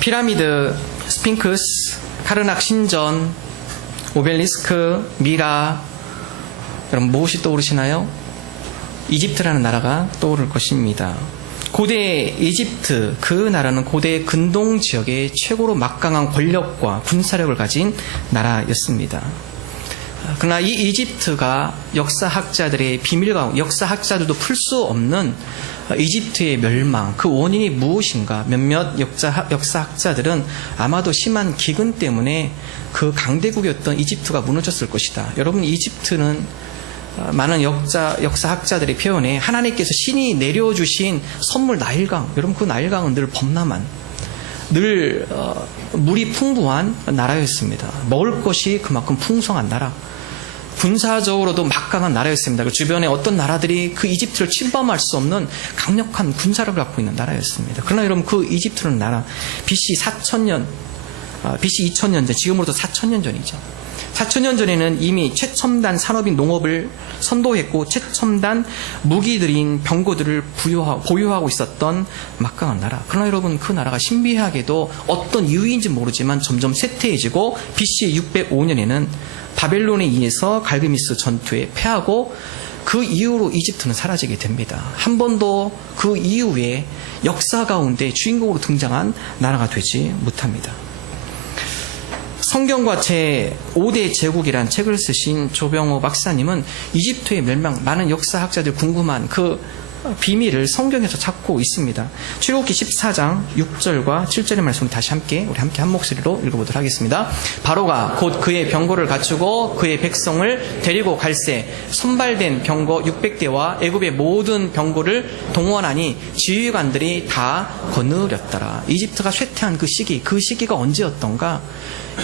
피라미드, 스핑크스, 카르낙 신전, 오벨리스크, 미라, 여러분 무엇이 떠오르시나요? 이집트라는 나라가 떠오를 것입니다. 고대 이집트, 그 나라는 고대 근동 지역의 최고로 막강한 권력과 군사력을 가진 나라였습니다. 그러나 이 이집트가 역사학자들의 비밀과 역사학자들도 풀 수 없는 이집트의 멸망, 그 원인이 무엇인가? 몇몇 역사학자들은 아마도 심한 기근 때문에 그 강대국이었던 이집트가 무너졌을 것이다. 여러분, 이집트는 많은 역사학자들의 표현에 하나님께서 신이 내려주신 선물 나일강, 여러분 그 나일강은 늘 범람한, 늘 물이 풍부한 나라였습니다. 먹을 것이 그만큼 풍성한 나라, 군사적으로도 막강한 나라였습니다. 그 주변에 어떤 나라들이 그 이집트를 침범할 수 없는 강력한 군사력을 갖고 있는 나라였습니다. 그러나 여러분 그 이집트는 나라 BC 4000년, BC 2000년 전, 지금으로부터 4000년 전이죠. 4000년 전에는 이미 최첨단 산업인 농업을 선도했고 최첨단 무기들인 병거들을 보유하고 있었던 막강한 나라. 그러나 여러분 그 나라가 신비하게도 어떤 이유인지 모르지만 점점 쇠퇴해지고 BC 605년에는 바벨론에 의해서 갈그미스 전투에 패하고 그 이후로 이집트는 사라지게 됩니다. 한 번도 그 이후에 역사 가운데 주인공으로 등장한 나라가 되지 못합니다. 성경과 제5대 제국이란 책을 쓰신 조병호 박사님은 이집트의 멸망, 많은 역사학자들 궁금한 그 비밀을 성경에서 찾고 있습니다. 출애굽기 14장 6절과 7절의 말씀을 다시 함께 한 목소리로 읽어보도록 하겠습니다. 바로가 곧 그의 병거를 갖추고 그의 백성을 데리고 갈새 선발된 병거 600대와 애굽의 모든 병거를 동원하니 지휘관들이 다 거느렸더라. 이집트가 쇠퇴한 그 시기가 언제였던가?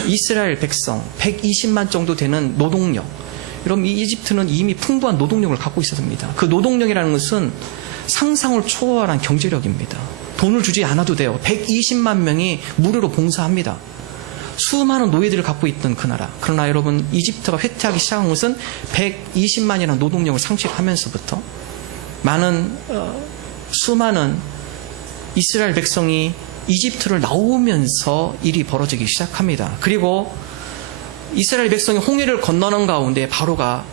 이스라엘 백성 120만 정도 되는 노동력, 여러분 이 이집트는 이미 풍부한 노동력을 갖고 있었습니다. 그 노동력이라는 것은 상상을 초월한 경제력입니다. 돈을 주지 않아도 돼요. 120만 명이 무료로 봉사합니다. 수많은 노예들을 갖고 있던 그 나라. 그러나 여러분 이집트가 쇠퇴하기 시작한 것은 120만이라는 노동력을 상실하면서부터 수많은 이스라엘 백성이 이집트를 나오면서 일이 벌어지기 시작합니다. 그리고 이스라엘 백성이 홍해를 건너는 가운데 바로가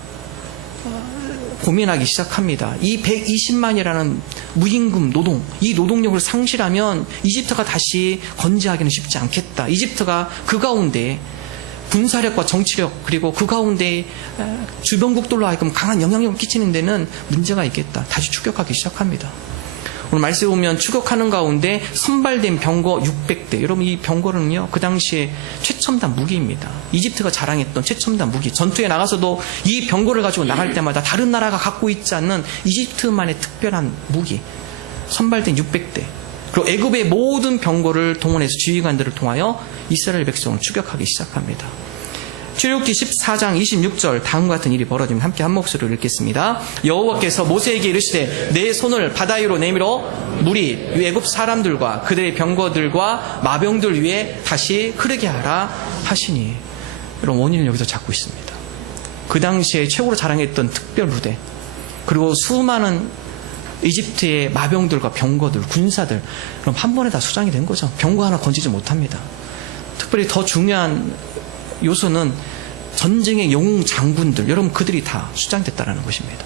고민하기 시작합니다. 이 120만이라는 무임금 노동, 이 노동력을 상실하면 이집트가 다시 건재하기는 쉽지 않겠다. 이집트가 그 가운데 군사력과 정치력, 그리고 그 가운데 주변국들로 하여금 강한 영향력을 끼치는 데는 문제가 있겠다. 다시 추격하기 시작합니다. 오늘 말씀에 보면 추격하는 가운데 선발된 병거 600대. 여러분 이 병거는요 그 당시에 최첨단 무기입니다. 이집트가 자랑했던 최첨단 무기. 전투에 나가서도 이 병거를 가지고 나갈 때마다 다른 나라가 갖고 있지 않는 이집트만의 특별한 무기. 선발된 600대. 그리고 애굽의 모든 병거를 동원해서 지휘관들을 통하여 이스라엘 백성을 추격하기 시작합니다. 출애굽기 14장 26절 다음과 같은 일이 벌어지면 함께 한 목소리로 읽겠습니다. 여호와께서 모세에게 이르시되 내 손을 바다 위로 내밀어 물이 애굽 사람들과 그들의 병거들과 마병들 위에 다시 흐르게 하라 하시니, 이런 원인을 여기서 찾고 있습니다. 그 당시에 최고로 자랑했던 특별 부대, 그리고 수많은 이집트의 마병들과 병거들, 군사들, 그럼 한 번에 다 수장이 된 거죠. 병거 하나 건지지 못합니다. 특별히 더 중요한 요소는 전쟁의 영웅 장군들, 여러분 그들이 다 수장됐다는 것입니다.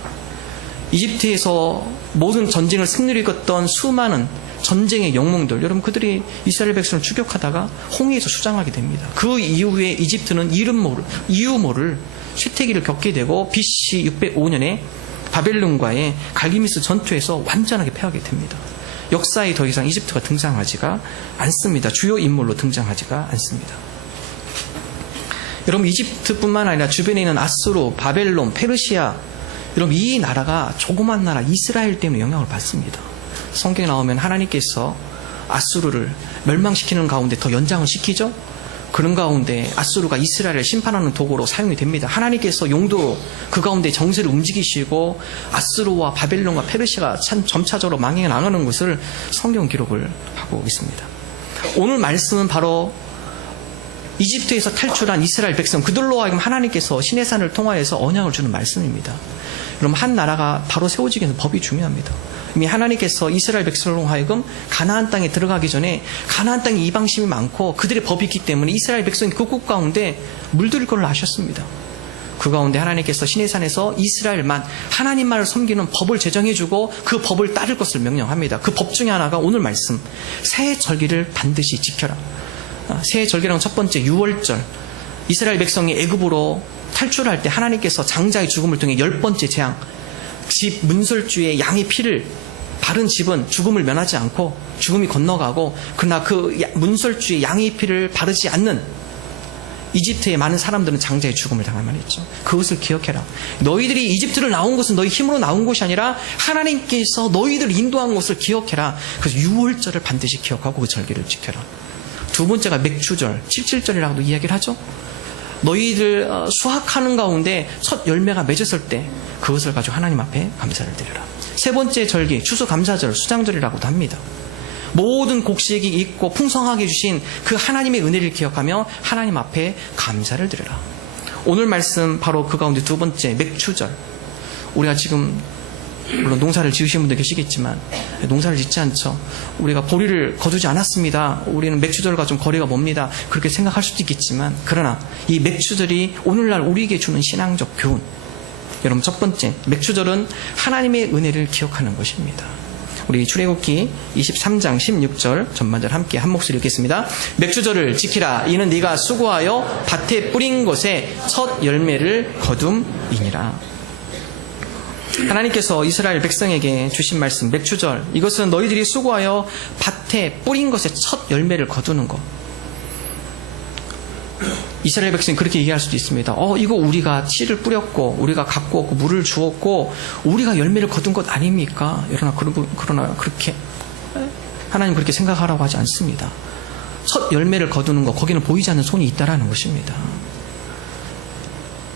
이집트에서 모든 전쟁을 승리를 이끌었던 수많은 전쟁의 영웅들, 여러분 그들이 이스라엘 백성을 추격하다가 홍해에서 수장하게 됩니다. 그 이후에 이집트는 이유 모를 쇠퇴기를 겪게 되고 BC 605년에 바벨론과의 갈기미스 전투에서 완전하게 패하게 됩니다. 역사에 더 이상 이집트가 등장하지가 않습니다. 주요 인물로 등장하지가 않습니다. 여러분 이집트뿐만 아니라 주변에 있는 아수르, 바벨론, 페르시아, 여러분 이 나라가 조그만 나라 이스라엘 때문에 영향을 받습니다. 성경에 나오면 하나님께서 아수르를 멸망시키는 가운데 더 연장을 시키죠. 그런 가운데 아수르가 이스라엘을 심판하는 도구로 사용이 됩니다. 하나님께서 용도로 그 가운데 정세를 움직이시고 아수르와 바벨론과 페르시아가 점차적으로 망해 나가는 것을 성경 기록을 하고 있습니다. 오늘 말씀은 바로 이집트에서 탈출한 이스라엘 백성, 그들로 하여금 하나님께서 시내산을 통하여서 언약을 주는 말씀입니다. 여러분 한 나라가 바로 세워지기 위해서 법이 중요합니다. 이미 하나님께서 이스라엘 백성으로 하여금 가나안 땅에 들어가기 전에 가나안 땅에 이방심이 많고 그들의 법이 있기 때문에 이스라엘 백성이 그 국가 가운데 물들일 걸 아셨습니다. 그 가운데 하나님께서 시내산에서 이스라엘만 하나님만을 섬기는 법을 제정해주고 그 법을 따를 것을 명령합니다. 그 법 중에 하나가 오늘 말씀 새 절기를 반드시 지켜라. 새 절기라는 첫 번째 유월절, 이스라엘 백성이 애굽으로 탈출할 때 하나님께서 장자의 죽음을 통해 10번째 재앙, 집 문설주에 양의 피를 바른 집은 죽음을 면하지 않고 죽음이 건너가고, 그러나 그 문설주에 양의 피를 바르지 않는 이집트의 많은 사람들은 장자의 죽음을 당할만 했죠. 그것을 기억해라. 너희들이 이집트를 나온 것은 너희 힘으로 나온 것이 아니라 하나님께서 너희들을 인도한 것을 기억해라. 그래서 유월절을 반드시 기억하고 그 절기를 지켜라. 두 번째가 맥주절, 칠칠절이라고도 이야기를 하죠. 너희들 수확하는 가운데 첫 열매가 맺었을 때 그것을 가지고 하나님 앞에 감사를 드려라. 세 번째 절기, 추수감사절, 수장절이라고도 합니다. 모든 곡식이 있고 풍성하게 주신 그 하나님의 은혜를 기억하며 하나님 앞에 감사를 드려라. 오늘 말씀 바로 그 가운데 두 번째 맥추절. 우리가 지금 물론 농사를 지으신 분들 계시겠지만 농사를 짓지 않죠. 우리가 보리를 거두지 않았습니다. 우리는 맥추절과 좀 거리가 멉니다. 그렇게 생각할 수도 있겠지만, 그러나 이 맥추절이 오늘날 우리에게 주는 신앙적 교훈. 여러분, 첫 번째 맥추절은 하나님의 은혜를 기억하는 것입니다. 우리 출애굽기 23장 16절 전반절 함께 한 목소리 읽겠습니다. 맥추절을 지키라. 이는 네가 수고하여 밭에 뿌린 것에 첫 열매를 거둠이니라. 하나님께서 이스라엘 백성에게 주신 말씀 맥추절, 이것은 너희들이 수고하여 밭에 뿌린 것에 첫 열매를 거두는 것. 이스라엘 백성이 그렇게 얘기할 수도 있습니다. 이거 우리가 씨를 뿌렸고 우리가 갖고 왔고 물을 주었고 우리가 열매를 거둔 것 아닙니까? 그러나 그렇게 하나님 그렇게 생각하라고 하지 않습니다. 첫 열매를 거두는 것, 거기는 보이지 않는 손이 있다라는 것입니다.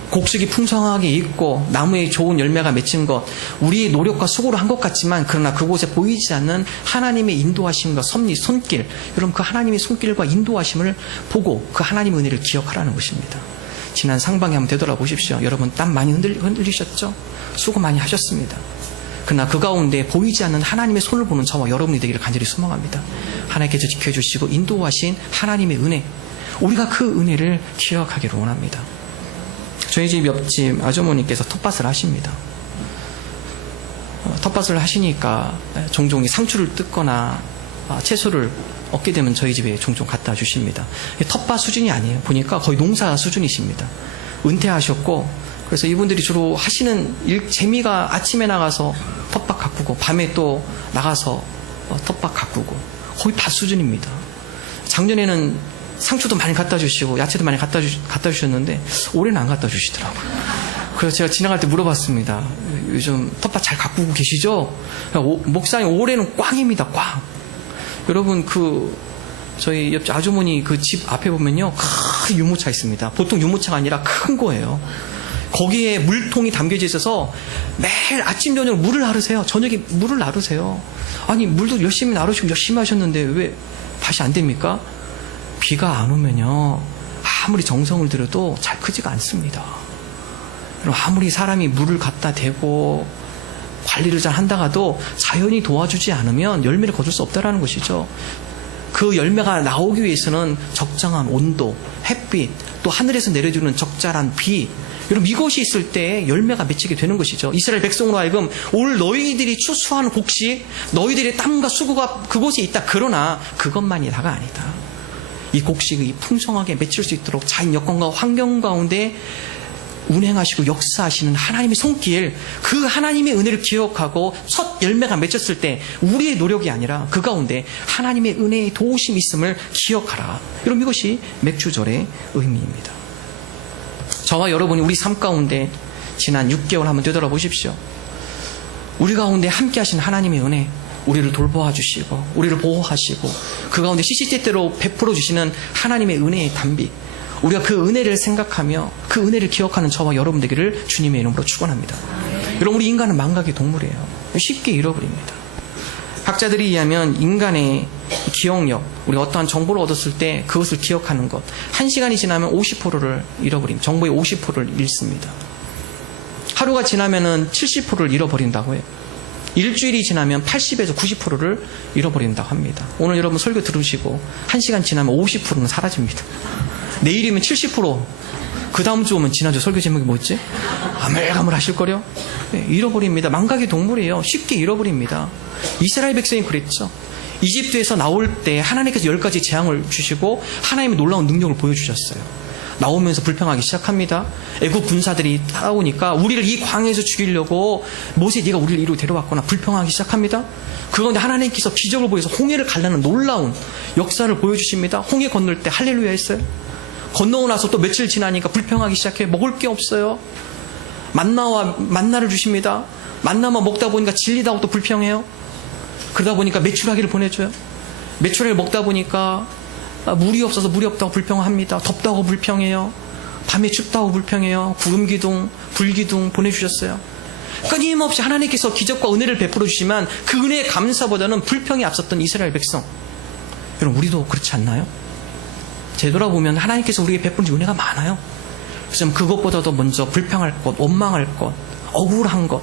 곡식이 풍성하게 있고 나무에 좋은 열매가 맺힌 것, 우리의 노력과 수고로 한 것 같지만 그러나 그곳에 보이지 않는 하나님의 인도하심과 섭리, 손길, 여러분 그 하나님의 손길과 인도하심을 보고 그 하나님의 은혜를 기억하라는 것입니다. 지난 상반기 한번 되돌아보십시오. 여러분 땀 많이 흔들리셨죠? 수고 많이 하셨습니다. 그러나 그 가운데 보이지 않는 하나님의 손을 보는 저와 여러분이 되기를 간절히 소망합니다. 하나님께서 지켜주시고 인도하신 하나님의 은혜, 우리가 그 은혜를 기억하기를 원합니다. 저희 집 옆집 아주머니께서 텃밭을 하십니다. 텃밭을 하시니까 종종 상추를 뜯거나 채소를 얻게 되면 저희 집에 종종 갖다 주십니다. 텃밭 수준이 아니에요. 보니까 거의 농사 수준이십니다. 은퇴하셨고, 그래서 이분들이 주로 하시는 재미가 아침에 나가서 텃밭 가꾸고 밤에 또 나가서 텃밭 가꾸고 거의 밭 수준입니다. 작년에는 상추도 많이 갖다 주시고 야채도 많이 갖다 주셨는데 올해는 안 갖다 주시더라고요. 그래서 제가 지나갈 때 물어봤습니다. 요즘 텃밭 잘 가꾸고 계시죠? 목사님 올해는 꽝입니다. 꽝. 여러분 저희 옆 아주머니 그 집 앞에 보면요 큰 유모차 있습니다. 보통 유모차가 아니라 큰 거예요. 거기에 물통이 담겨져 있어서 매일 아침 저녁 물을 나르세요. 저녁에 물을 나르세요. 아니 물도 열심히 나르시고 열심히 하셨는데 왜 밭이 안 됩니까? 비가 안 오면요 아무리 정성을 들여도 잘 크지가 않습니다. 아무리 사람이 물을 갖다 대고 관리를 잘 한다가도 자연이 도와주지 않으면 열매를 거둘 수 없다는 것이죠. 그 열매가 나오기 위해서는 적정한 온도, 햇빛, 또 하늘에서 내려주는 적절한 비, 여러분 이것이 있을 때 열매가 맺히게 되는 것이죠. 이스라엘 백성으로 하여금 올 너희들이 추수하는 곡식, 너희들의 땀과 수고가 그곳에 있다. 그러나 그것만이 다가 아니다. 이 곡식이 풍성하게 맺힐 수 있도록 자연 여건과 환경 가운데 운행하시고 역사하시는 하나님의 손길, 그 하나님의 은혜를 기억하고 첫 열매가 맺혔을 때 우리의 노력이 아니라 그 가운데 하나님의 은혜의 도우심이 있음을 기억하라. 여러분 이것이 맥주절의 의미입니다. 저와 여러분이 우리 삶 가운데 지난 6개월 한번 되돌아보십시오. 우리 가운데 함께 하신 하나님의 은혜, 우리를 돌보아 주시고 우리를 보호하시고 그 가운데 시시때때로 베풀어 주시는 하나님의 은혜의 단비, 우리가 그 은혜를 생각하며 그 은혜를 기억하는 저와 여러분 되기를 주님의 이름으로 축원합니다. 여러분 우리 인간은 망각의 동물이에요. 쉽게 잃어버립니다. 학자들이 의하면 인간의 기억력, 우리가 어떠한 정보를 얻었을 때 그것을 기억하는 것, 1시간이 지나면 50%를 잃어버립니다. 정보의 50%를 잃습니다. 하루가 지나면 70%를 잃어버린다고 해요. 일주일이 지나면 80에서 90%를 잃어버린다고 합니다. 오늘 여러분 설교 들으시고 1시간 지나면 50%는 사라집니다. 내일이면 70%, 그 다음 주 오면 지난주 설교 제목이 뭐였지? 아물아물 하실 거려? 네, 잃어버립니다. 망각의 동물이에요. 쉽게 잃어버립니다. 이스라엘 백성이 그랬죠. 이집트에서 나올 때 하나님께서 10가지 재앙을 주시고 하나님의 놀라운 능력을 보여주셨어요. 나오면서 불평하기 시작합니다. 애국 군사들이 따라오니까 우리를 이 광야에서 죽이려고 모세 네가 우리를 이리로 데려왔거나 불평하기 시작합니다. 그런데 하나님께서 기적을 보여서 홍해를 갈라는 놀라운 역사를 보여주십니다. 홍해 건널 때 할렐루야 했어요. 건너고 나서 또 며칠 지나니까 불평하기 시작해. 먹을 게 없어요. 만나를 주십니다. 만나만 먹다 보니까 질리다고 또 불평해요. 그러다 보니까 메추라기를 보내줘요. 메추라기를 먹다 보니까 물이 없어서 물이 없다고 불평합니다. 덥다고 불평해요. 밤에 춥다고 불평해요. 구름기둥, 불기둥 보내주셨어요. 끊임없이 하나님께서 기적과 은혜를 베풀어 주시지만 그 은혜의 감사보다는 불평이 앞섰던 이스라엘 백성. 여러분 우리도 그렇지 않나요? 되돌아보면 하나님께서 우리에게 베푸는 은혜가 많아요. 그래서 그것보다도 먼저 불평할 것, 원망할 것, 억울한 것,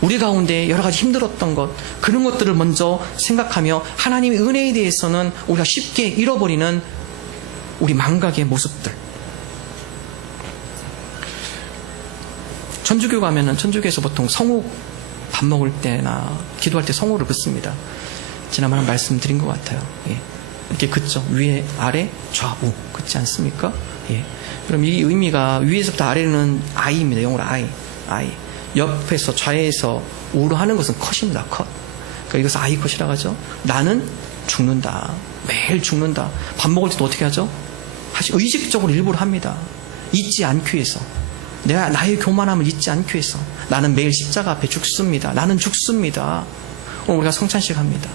우리 가운데 여러 가지 힘들었던 것, 그런 것들을 먼저 생각하며 하나님의 은혜에 대해서는 우리가 쉽게 잃어버리는 우리 망각의 모습들. 천주교 가면은 천주교에서 보통 성우 밥 먹을 때나 기도할 때 성우를 긋습니다. 지난번에 말씀드린 것 같아요. 예. 이렇게 긋죠. 위에, 아래, 좌우 긋지 않습니까? 예. 그럼 이 의미가 위에서부터 아래는 아이입니다. 영어로 아이. 옆에서 좌에서 우로 하는 것은 컷입니다. 컷. 그러니까 이것을 아이컷이라고 하죠. 나는 죽는다. 매일 죽는다. 밥 먹을 때도 어떻게 하죠? 사실 의식적으로 일부러 합니다. 잊지 않기 위해서. 내가 나의 교만함을 잊지 않기 위해서. 나는 매일 십자가 앞에 죽습니다. 나는 죽습니다. 오늘 우리가 성찬식 합니다.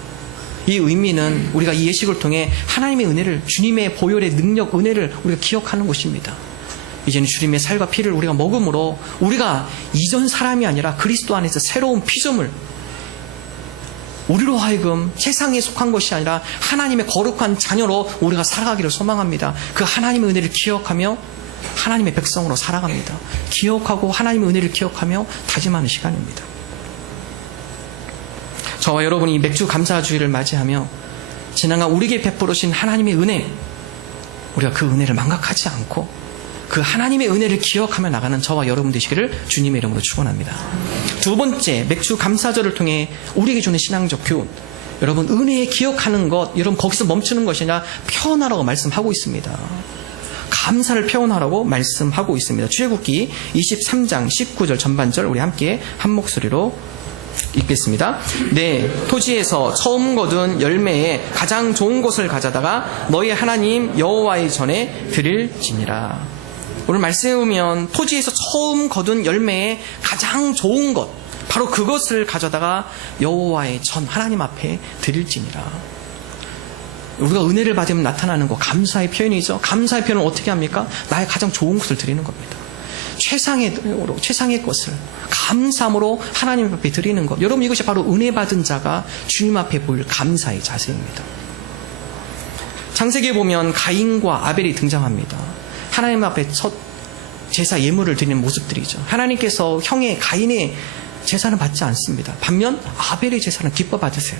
이 의미는 우리가 이 예식을 통해 하나님의 은혜를, 주님의 보혈의 능력, 은혜를 우리가 기억하는 것입니다. 이제는 주님의 살과 피를 우리가 먹음으로 우리가 이전 사람이 아니라 그리스도 안에서 새로운 피조물, 우리로 하여금 세상에 속한 것이 아니라 하나님의 거룩한 자녀로 우리가 살아가기를 소망합니다. 그 하나님의 은혜를 기억하며 하나님의 백성으로 살아갑니다. 기억하고 하나님의 은혜를 기억하며 다짐하는 시간입니다. 저와 여러분이 맥주 감사주의를 맞이하며 지난간 우리에게 베풀으신 하나님의 은혜, 우리가 그 은혜를 망각하지 않고 그 하나님의 은혜를 기억하며 나가는 저와 여러분 되시기를 주님의 이름으로 축원합니다. 두 번째, 맥주 감사절을 통해 우리에게 주는 신앙적 교훈. 여러분, 은혜에 기억하는 것, 여러분 거기서 멈추는 것이 아니라 표현하라고 말씀하고 있습니다. 감사를 표현하라고 말씀하고 있습니다. 출애굽기 23장 19절 전반절 우리 함께 한 목소리로 읽겠습니다. 내 토지에서 처음 거둔 열매의 가장 좋은 것을 가져다가 너희 하나님 여호와의 전에 드릴지니라. 오늘 말씀해 보면 토지에서 처음 거둔 열매의 가장 좋은 것, 바로 그것을 가져다가 여호와의 전 하나님 앞에 드릴지니라. 우리가 은혜를 받으면 나타나는 것, 감사의 표현이죠. 감사의 표현은 어떻게 합니까? 나의 가장 좋은 것을 드리는 겁니다. 최상의 것을 감사함으로 하나님 앞에 드리는 것. 여러분, 이것이 바로 은혜 받은 자가 주님 앞에 보일 감사의 자세입니다. 창세기에 보면 가인과 아벨이 등장합니다. 하나님 앞에 첫 제사 예물을 드리는 모습들이죠. 하나님께서 형의 가인의 제사는 받지 않습니다. 반면 아벨의 제사는 기뻐 받으세요.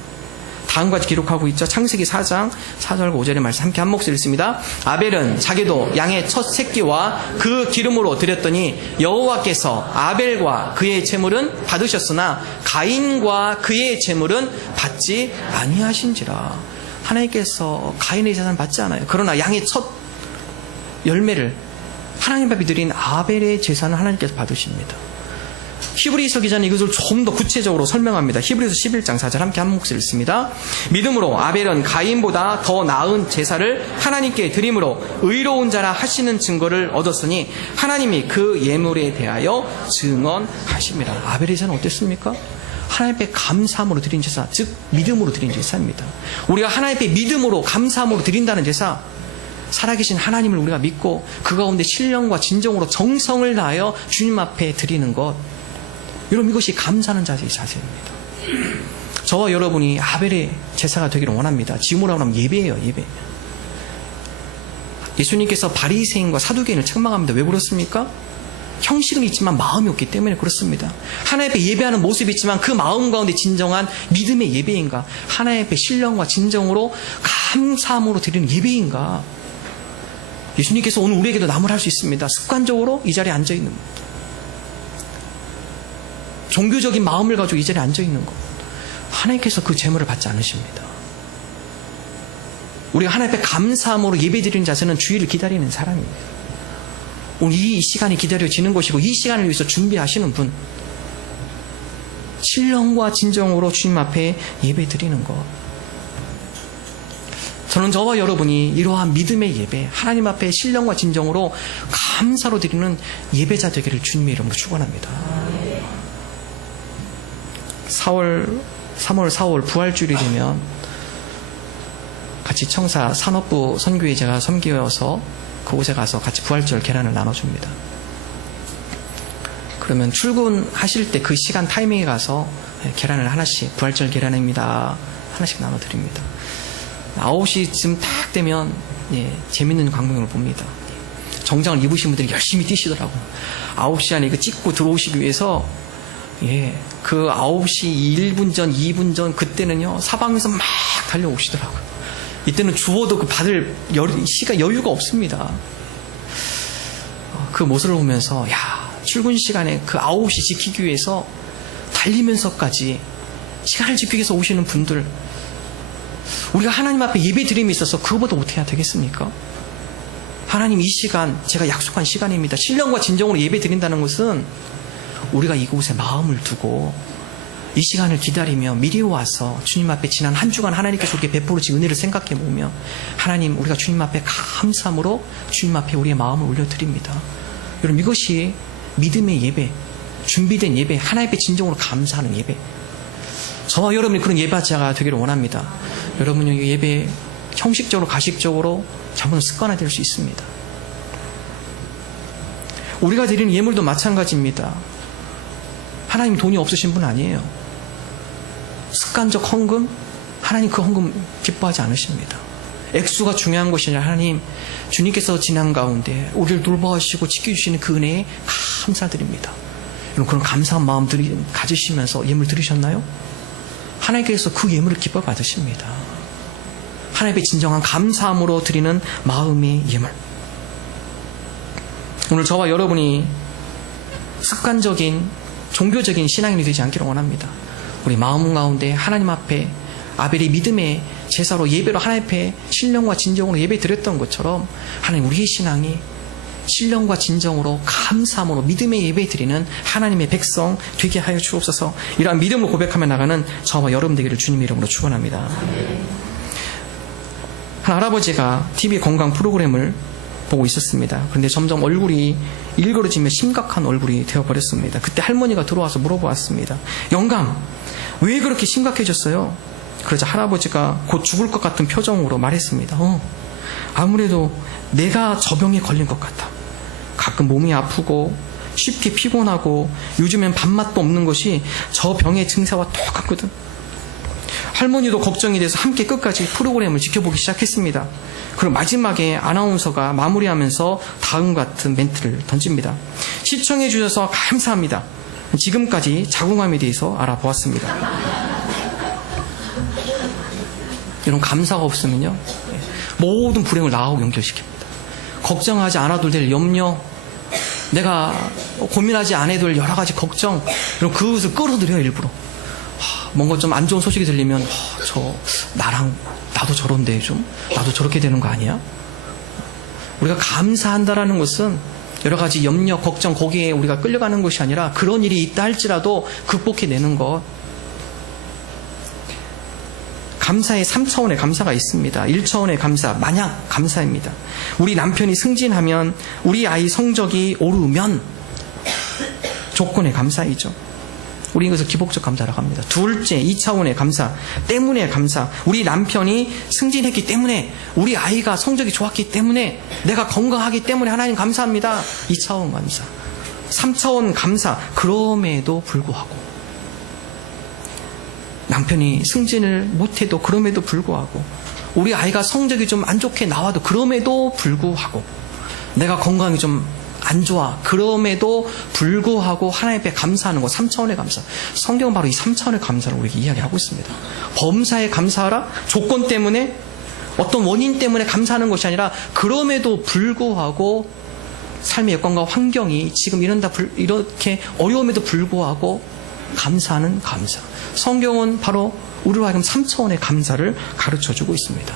다음과 같이 기록하고 있죠. 창세기 4장 4절과 5절의 말씀 함께 한 목소리 읽습니다. 아벨은 자기도 양의 첫 새끼와 그 기름으로 드렸더니 여호와께서 아벨과 그의 제물은 받으셨으나 가인과 그의 제물은 받지 아니하신지라. 하나님께서 가인의 제사는 받지 않아요. 그러나 양의 첫 열매를 하나님 앞에 드린 아벨의 제사는 하나님께서 받으십니다. 히브리서 기자는 이것을 좀 더 구체적으로 설명합니다. 히브리서 11장 4절 함께 한 목소리 읽습니다. 믿음으로 아벨은 가인보다 더 나은 제사를 하나님께 드림으로 의로운 자라 하시는 증거를 얻었으니 하나님이 그 예물에 대하여 증언하십니다. 아벨의 제사는 어땠습니까? 하나님 앞에 감사함으로 드린 제사, 즉 믿음으로 드린 제사입니다. 우리가 하나님 앞에 믿음으로 감사함으로 드린다는 제사, 살아계신 하나님을 우리가 믿고 그 가운데 신령과 진정으로 정성을 다하여 주님 앞에 드리는 것, 여러분 이것이 감사하는 자세입니다. 저와 여러분이 아벨의 제사가 되기를 원합니다. 지금으로 하면 예배예요. 예배. 예수님께서 바리새인과 사두개인을 책망합니다. 왜 그렇습니까? 형식은 있지만 마음이 없기 때문에 그렇습니다. 하나님 앞에 예배하는 모습이 있지만 그 마음 가운데 진정한 믿음의 예배인가? 하나님 앞에 신령과 진정으로 감사함으로 드리는 예배인가? 예수님께서 오늘 우리에게도 나무랄 수 있습니다. 습관적으로 이 자리에 앉아있는 것, 종교적인 마음을 가지고 이 자리에 앉아있는 것, 하나님께서 그 재물을 받지 않으십니다. 우리가 하나님 앞에 감사함으로 예배드리는 자세는 주의를 기다리는 사람입니다. 오늘 이 시간이 기다려지는 것이고 이 시간을 위해서 준비하시는 분, 신령과 진정으로 주님 앞에 예배드리는 것. 저는 저와 여러분이 이러한 믿음의 예배, 하나님 앞에 신령과 진정으로 감사로 드리는 예배자 되기를 주님의 이름으로 축원합니다. 3월 4월 부활주일이 되면 같이 청사 산업부 선교에 제가 섬기어서 그곳에 가서 같이 부활절 계란을 나눠줍니다. 그러면 출근하실 때 그 시간 타이밍에 가서 계란을 하나씩, 부활절 계란입니다, 하나씩 나눠드립니다. 9시쯤 딱 되면 재밌는 광경을 봅니다. 정장을 입으신 분들이 열심히 뛰시더라고요. 9시 안에 이거 찍고 들어오시기 위해서 그 9시 1분 전, 2분 전 그때는요 사방에서 막 달려오시더라고요. 이때는 주워도 그 받을 시간 여유가 없습니다. 그 모습을 보면서 출근 시간에 그 9시 지키기 위해서 달리면서까지 시간을 지키기 위해서 오시는 분들, 우리가 하나님 앞에 예배 드림에 있어서 그거보다 어떻게 해야 되겠습니까? 하나님, 이 시간 제가 약속한 시간입니다. 신령과 진정으로 예배 드린다는 것은 우리가 이곳에 마음을 두고 이 시간을 기다리며 미리 와서 주님 앞에 지난 한 주간 하나님께서 우리에게 베풀어 주신 은혜를 생각해 보며, 하나님, 우리가 주님 앞에 감사함으로 주님 앞에 우리의 마음을 올려드립니다. 여러분, 이것이 믿음의 예배, 준비된 예배, 하나님 앞에 진정으로 감사하는 예배. 저와 여러분이 그런 예배자가 되기를 원합니다. 여러분이 이 예배 형식적으로 가식적으로 잘못 습관화될 수 있습니다. 우리가 드리는 예물도 마찬가지입니다. 하나님 돈이 없으신 분 아니에요. 습관적 헌금, 하나님 그 헌금 기뻐하지 않으십니다. 액수가 중요한 것이 아니라 하나님, 주님께서 지난 가운데 우리를 돌보시고 지켜주시는 그 은혜에 감사드립니다. 여러분, 그런 감사한 마음들이 가지시면서 예물 드리셨나요? 하나님께서 그 예물을 기뻐 받으십니다. 하나님의 진정한 감사함으로 드리는 마음의 예물. 오늘 저와 여러분이 습관적인 종교적인 신앙인이 되지 않기를 원합니다. 우리 마음 가운데 하나님 앞에 아벨이 믿음의 제사로 예배로 하나님 앞에 신령과 진정으로 예배 드렸던 것처럼, 하나님, 우리의 신앙이 신령과 진정으로 감사함으로 믿음의 예배 드리는 하나님의 백성 되게 하여 주옵소서. 이러한 믿음으로 고백하며 나가는 저와 여러분 되기를 주님의 이름으로 축원합니다. 한 할아버지가 TV 건강 프로그램을 보고 있었습니다. 그런데 점점 얼굴이 일그러지며 심각한 얼굴이 되어버렸습니다. 그때 할머니가 들어와서 물어보았습니다. 영감, 왜 그렇게 심각해졌어요? 그러자 할아버지가 곧 죽을 것 같은 표정으로 말했습니다. 아무래도 내가 저 병에 걸린 것 같아. 가끔 몸이 아프고 쉽게 피곤하고 요즘엔 밥맛도 없는 것이 저 병의 증세와 똑같거든. 할머니도 걱정이 돼서 함께 끝까지 프로그램을 지켜보기 시작했습니다. 그리고 마지막에 아나운서가 마무리하면서 다음 같은 멘트를 던집니다. 시청해 주셔서 감사합니다. 지금까지 자궁암에 대해서 알아보았습니다. 이런 감사가 없으면요, 모든 불행을 나하고 연결시킵니다. 걱정하지 않아도 될 염려, 내가 고민하지 않아도 될 여러 가지 걱정, 이런 그것을 끌어들여요, 일부러. 뭔가 좀 안 좋은 소식이 들리면, 나도 저런데 나도 저렇게 되는 거 아니야? 우리가 감사한다라는 것은 여러 가지 염려, 걱정, 거기에 우리가 끌려가는 것이 아니라 그런 일이 있다 할지라도 극복해내는 것. 감사의 3차원의 감사가 있습니다. 1차원의 감사, 만약 감사입니다. 우리 남편이 승진하면, 우리 아이 성적이 오르면 조건의 감사이죠. 우리 이것을 기복적 감사라고 합니다. 둘째, 2차원의 감사, 때문에 감사. 우리 남편이 승진했기 때문에, 우리 아이가 성적이 좋았기 때문에, 내가 건강하기 때문에 하나님 감사합니다. 2차원 감사. 3차원 감사, 그럼에도 불구하고, 남편이 승진을 못해도 그럼에도 불구하고, 우리 아이가 성적이 좀 안 좋게 나와도 그럼에도 불구하고, 내가 건강이 좀 안 좋아. 그럼에도 불구하고 하나님 앞에 감사하는 것, 3차원의 감사. 성경은 바로 이 3차원의 감사를 우리에게 이야기하고 있습니다. 범사에 감사하라. 조건 때문에, 어떤 원인 때문에 감사하는 것이 아니라 그럼에도 불구하고 삶의 여건과 환경이 지금 이렇게 어려움에도 불구하고 감사하는 감사. 성경은 바로 우리로 하여금 3차원의 감사를 가르쳐주고 있습니다.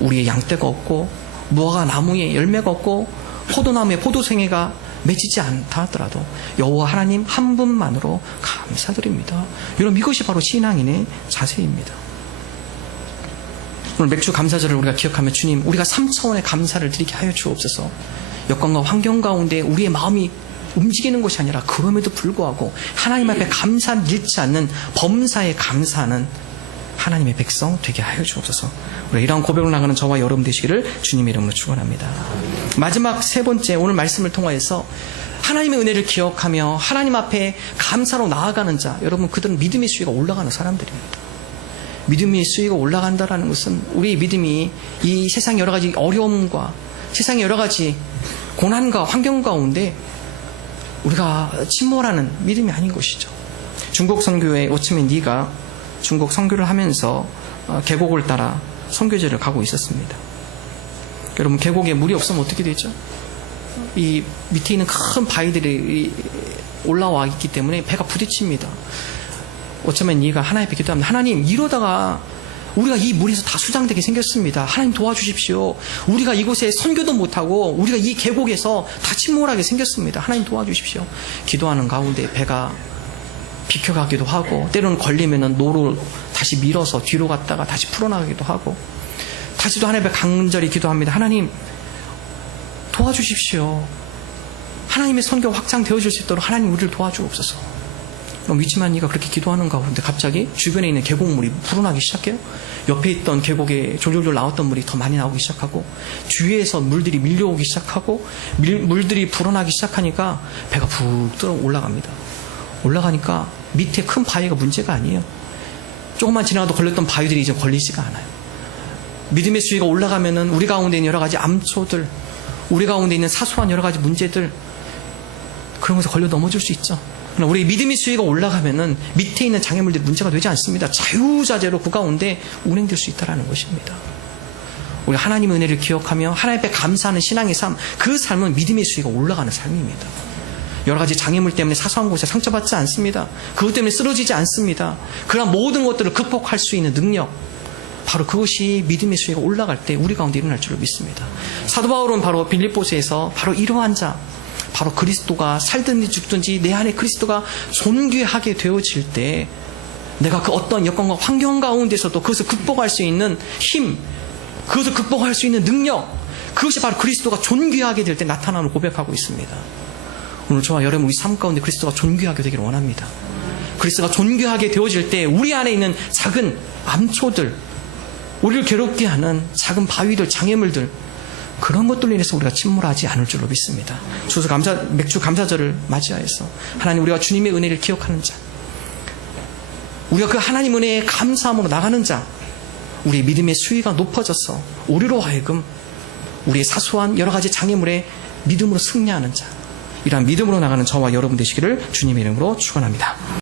우리의 양떼가 없고 무화과 나무에 열매가 없고 포도나무에 포도생애가 맺히지 않다 하더라도 여호와 하나님 한 분만으로 감사드립니다. 여러분, 이것이 바로 신앙인의 자세입니다. 오늘 맥주 감사절을 우리가 기억하며 주님, 우리가 3차원의 감사를 드리게 하여 주옵소서. 여건과 환경 가운데 우리의 마음이 움직이는 것이 아니라 그럼에도 불구하고 하나님 앞에 감사 잃지 않는 범사에 감사하는 하나님의 백성 되게 하여 주옵소서. 우리 이러한 고백을 나가는 저와 여러분 되시기를 주님의 이름으로 축원합니다. 마지막 세 번째, 오늘 말씀을 통하여서 하나님의 은혜를 기억하며 하나님 앞에 감사로 나아가는 자, 여러분, 그들은 믿음의 수위가 올라가는 사람들입니다. 믿음의 수위가 올라간다는 것은 우리의 믿음이 이 세상 여러 가지 어려움과 세상의 여러 가지 고난과 환경 가운데 우리가 침몰하는 믿음이 아닌 것이죠. 중국 선교의 오츠민 니가 중국 선교를 하면서 계곡을 따라 선교제를 가고 있었습니다. 여러분, 계곡에 물이 없으면 어떻게 되죠? 이 밑에 있는 큰 바위들이 올라와 있기 때문에 배가 부딪힙니다. 어쩌면 니가 하나님께 기도합니다. 하나님, 이러다가 우리가 이 물에서 다 수장되게 생겼습니다. 하나님 도와주십시오. 우리가 이곳에 선교도 못하고 우리가 이 계곡에서 다 침몰하게 생겼습니다. 하나님 도와주십시오. 기도하는 가운데 배가 비켜가기도 하고, 때로는 걸리면은 노를 다시 밀어서 뒤로 갔다가 다시 풀어나가기도 하고, 다시도 하나님 앞에 간절히 기도합니다. 하나님 도와주십시오. 하나님의 선교가 확장되어질 수 있도록 하나님 우리를 도와주옵소서. 그럼 위치만 니가 그렇게 기도하는 가운데 갑자기 주변에 있는 계곡물이 불어나기 시작해요. 옆에 있던 계곡에 졸졸졸 나왔던 물이 더 많이 나오기 시작하고, 뒤에서 물들이 밀려오기 시작하고, 물들이 불어나기 시작하니까 배가 푹 들어 올라갑니다. 올라가니까 밑에 큰 바위가 문제가 아니에요. 조금만 지나가도 걸렸던 바위들이 이제 걸리지가 않아요. 믿음의 수위가 올라가면은 우리 가운데 있는 여러 가지 암초들, 우리 가운데 있는 사소한 여러 가지 문제들, 그런 것에 걸려 넘어질 수 있죠. 그러나 우리 믿음의 수위가 올라가면은 밑에 있는 장애물들이 문제가 되지 않습니다. 자유자재로 그 가운데 운행될 수 있다는 것입니다. 우리 하나님의 은혜를 기억하며 하나님 앞에 감사하는 신앙의 삶, 그 삶은 믿음의 수위가 올라가는 삶입니다. 여러 가지 장애물 때문에 사소한 곳에 상처받지 않습니다. 그것 때문에 쓰러지지 않습니다. 그러나 모든 것들을 극복할 수 있는 능력, 바로 그것이 믿음의 수위가 올라갈 때 우리 가운데 일어날 줄을 믿습니다. 사도 바울은 바로 빌립보서에서 바로 이러한 자, 바로 그리스도가 살든지 죽든지 내 안에 그리스도가 존귀하게 되어질 때 내가 그 어떤 여건과 환경 가운데서도 그것을 극복할 수 있는 힘, 그것을 극복할 수 있는 능력, 그것이 바로 그리스도가 존귀하게 될 때 나타나는 고백하고 있습니다. 오늘 저와 여러분, 우리 삶 가운데 그리스도가 존귀하게 되기를 원합니다. 그리스도가 존귀하게 되어질 때 우리 안에 있는 작은 암초들, 우리를 괴롭게 하는 작은 바위들, 장애물들, 그런 것들로 인해서 우리가 침몰하지 않을 줄로 믿습니다. 맥주 감사절을 맞이하여서 하나님, 우리가 주님의 은혜를 기억하는 자, 우리가 그 하나님 은혜에 감사함으로 나가는 자, 우리의 믿음의 수위가 높아져서 우리로 하여금 우리의 사소한 여러 가지 장애물에 믿음으로 승리하는 자, 이러한 믿음으로 나가는 저와 여러분 되시기를 주님의 이름으로 축원합니다.